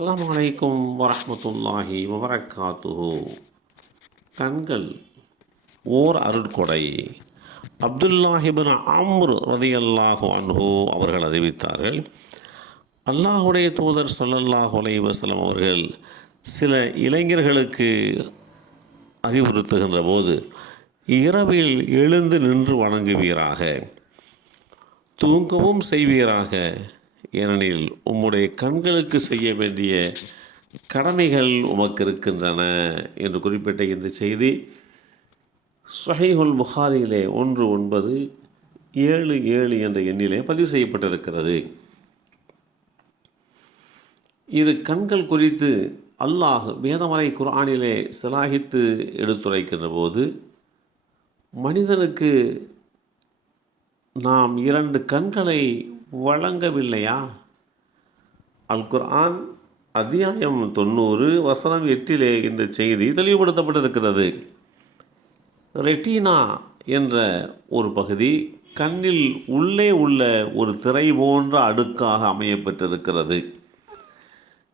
அஸ்லாம் அலைக்கும் வரமத்துல்லாஹி வபரகாத்துஹு கண்கள் ஓர் அருட்கொடை. அப்துல்லாஹிபின் அம்ரு ரதியல்லாஹு அன்ஹு அவர்கள் அறிவித்தார்கள். அல்லாஹுடைய தூதர் சொல்லல்லாஹு அலைஹி அவர்கள் சில இளைஞர்களுக்கு அறிவுறுத்துகின்ற போது இரவில் எழுந்து நின்று வணங்குவீராக தூங்கவும் செய்வீராக ஏனெனில் உம்முடைய கண்களுக்கு செய்ய வேண்டிய கடமைகள் உமக்கு இருக்கின்றன என்று குறிப்பிட்ட இந்த செய்தி சுஹைஹுல் புகாரியிலே ஒன்று ஒன்பது ஏழு ஏழு என்ற எண்ணிலே பதிவு செய்யப்பட்டிருக்கிறது. இரு கண்கள் குறித்து அல்லாஹ் வேதமறை குரானிலே சிலாகித்து எடுத்துரைக்கின்ற போது மனிதனுக்கு நாம் இரண்டு கண்களை வழங்கவில்லையா? அல்குர்ஆன் அத்தியாயம் தொண்ணூறு வசனம் எட்டிலே இந்த செய்தி தெளிவுபடுத்தப்பட்டிருக்கிறது. ரெட்டினா என்ற ஒரு பகுதி கண்ணில் உள்ளே உள்ள ஒரு திரை போன்ற அடுக்காக அமையப்பட்டிருக்கிறது.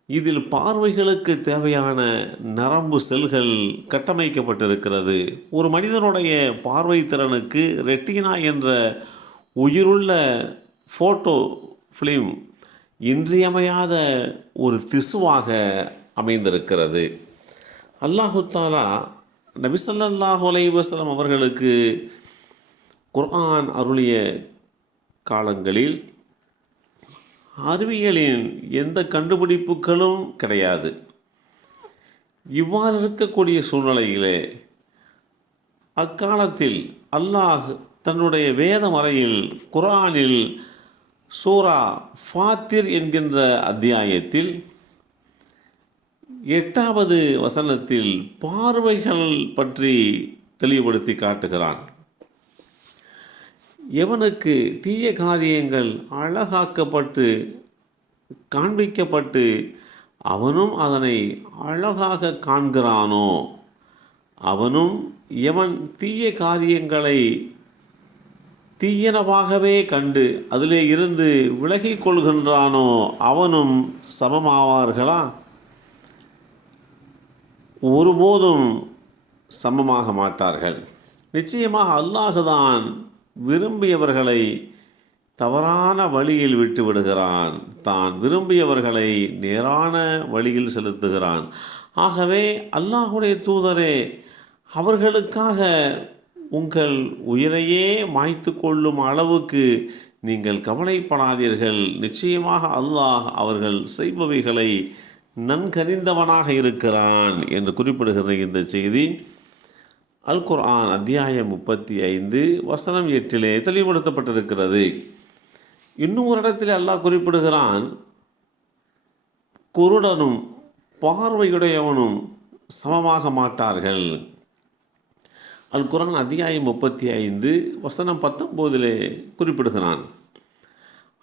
இதில் பார்வைகளுக்கு தேவையான நரம்பு செல்கள் கட்டமைக்கப்பட்டிருக்கிறது. ஒரு மனிதனுடைய பார்வை திறனுக்கு ரெட்டினா என்ற உயிருள்ள ஃபோட்டோ ஃபிலிம் இன்றியமையாத ஒரு திசுவாக அமைந்திருக்கிறது. அல்லாஹு தாலா நபிசல்லாஹு அலைவசலம் அவர்களுக்கு குர்ஆன் அருளிய காலங்களில் அறிவியலின் எந்த கண்டுபிடிப்புகளும் கிடையாது. இவ்வாறு இருக்கக்கூடிய சூழ்நிலையிலே அக்காலத்தில் அல்லாஹ் தன்னுடைய வேத மறையில் குரானில் சூரா ஃபாத்திர் என்கின்ற அத்தியாயத்தில் எட்டாவது வசனத்தில் பார்வைகள் பற்றி தெளிவுபடுத்தி காட்டுகிறான். எவனுக்கு தீய காரியங்கள் அழகாக்கப்பட்டு காண்பிக்கப்பட்டு அவனும் அதனை அழகாக காண்கிறானோ? அவனும் எவன் தீய காரியங்களை தீயனவாகவே கண்டு அதிலே இருந்து விலகிக் கொள்கின்றானோ அவனும் சமமாவார்களா? ஒருபோதும் சமமாக மாட்டார்கள். நிச்சயமாக அல்லாஹுதான் விரும்பியவர்களை தவறான வழியில் விட்டு விடுகிறான். தான் விரும்பியவர்களை நேரான வழியில் செலுத்துகிறான். ஆகவே அல்லாஹுடைய தூதரே அவர்களுக்காக உங்கள் உயிரையே மாய்த்து கொள்ளும் அளவுக்கு நீங்கள் கவலைப்படாதீர்கள். நிச்சயமாக அல்லாஹ் அவர்கள் செய்பவைகளை நன்கறிந்தவனாக இருக்கிறான் என்று குறிப்பிடுகிற இந்த செய்தி. அல் குர்ஆன் அத்தியாயம் முப்பத்தி ஐந்து வசனம் எட்டிலே தெளிவுபடுத்தப்பட்டிருக்கிறது. இன்னும் ஒரு இடத்தில் அல்லாஹ் குறிப்பிடுகிறான் குருடனும் பார்வையுடையவனும் சமமாக மாட்டார்கள். அல் குரான் அத்தியாயம் முப்பத்தி ஐந்து வசனம் பத்தொம்போதில் குறிப்பிடுகிறான்.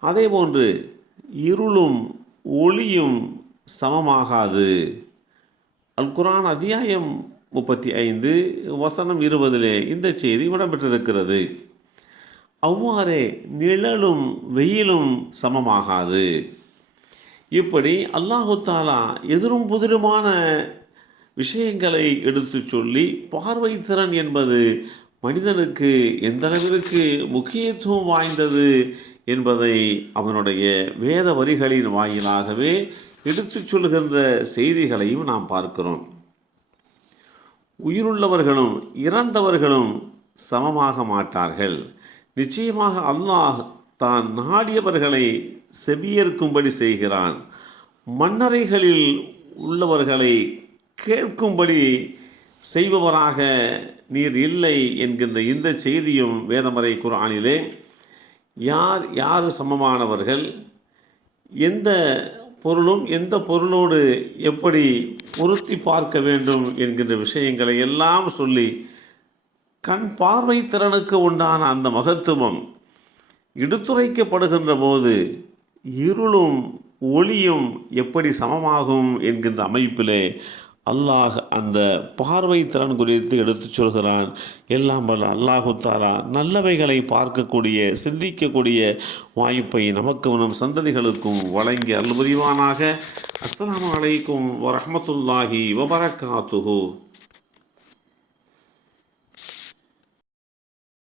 அதே போன்று இருளும் ஒளியும் சமமாகாது. அல் குரான் அத்தியாயம் முப்பத்தி ஐந்து வசனம் இருபதிலே இந்த செய்தி இடம்பெற்றிருக்கிறது. அவ்வாறே நிழலும் வெயிலும் சமமாகாது. இப்படி அல்லாஹு தாலா எதிரும் புதிருமான விஷயங்களை எடுத்து சொல்லி பார்வை திறன் என்பது மனிதனுக்கு எந்த அளவிற்கு முக்கியத்துவம் வாய்ந்தது என்பதை அவனுடைய வேத வரிகளின் வாயிலாகவே எடுத்து சொல்கின்ற செய்திகளையும் நாம் பார்க்கிறோம். உயிருள்ளவர்களும் இறந்தவர்களும் சமமாக மாட்டார்கள். நிச்சயமாக அல்லாஹ் தான் நாடியவர்களை செவியேற்கும்படி செய்கிறான். மன்னரைகளில் உள்ளவர்களை கேட்கும்படி செய்பவராக நீர் இல்லை என்கின்ற இந்த செய்தியும் வேதமறை குரானிலே யார் யார் சமமானவர்கள் எந்த பொருளும் எந்த பொருளோடு எப்படி பொருத்தி பார்க்க வேண்டும் என்கின்ற விஷயங்களை எல்லாம் சொல்லி கண் பார்வை திறனுக்கு உண்டான அந்த மகத்துவம் எடுத்துரைக்கப்படுகின்ற போது இருளும் ஒளியும் எப்படி சமமாகும் என்கின்ற அமைப்பிலே அல்லாஹ் அந்த பார்வை திறன் குறித்து எடுத்துச் சொல்கிறான். எல்லாம் வல்ல அல்லாஹு தாலா நல்லவைகளை பார்க்கக்கூடிய சிந்திக்கக்கூடிய வாய்ப்பை நமக்கும் நம் சந்ததிகளுக்கும் வழங்கி அல்புரிவானாக அஸ்லாம் வலைக்கும் வரமத்துல்லாஹி வபரகாத்துஹூ.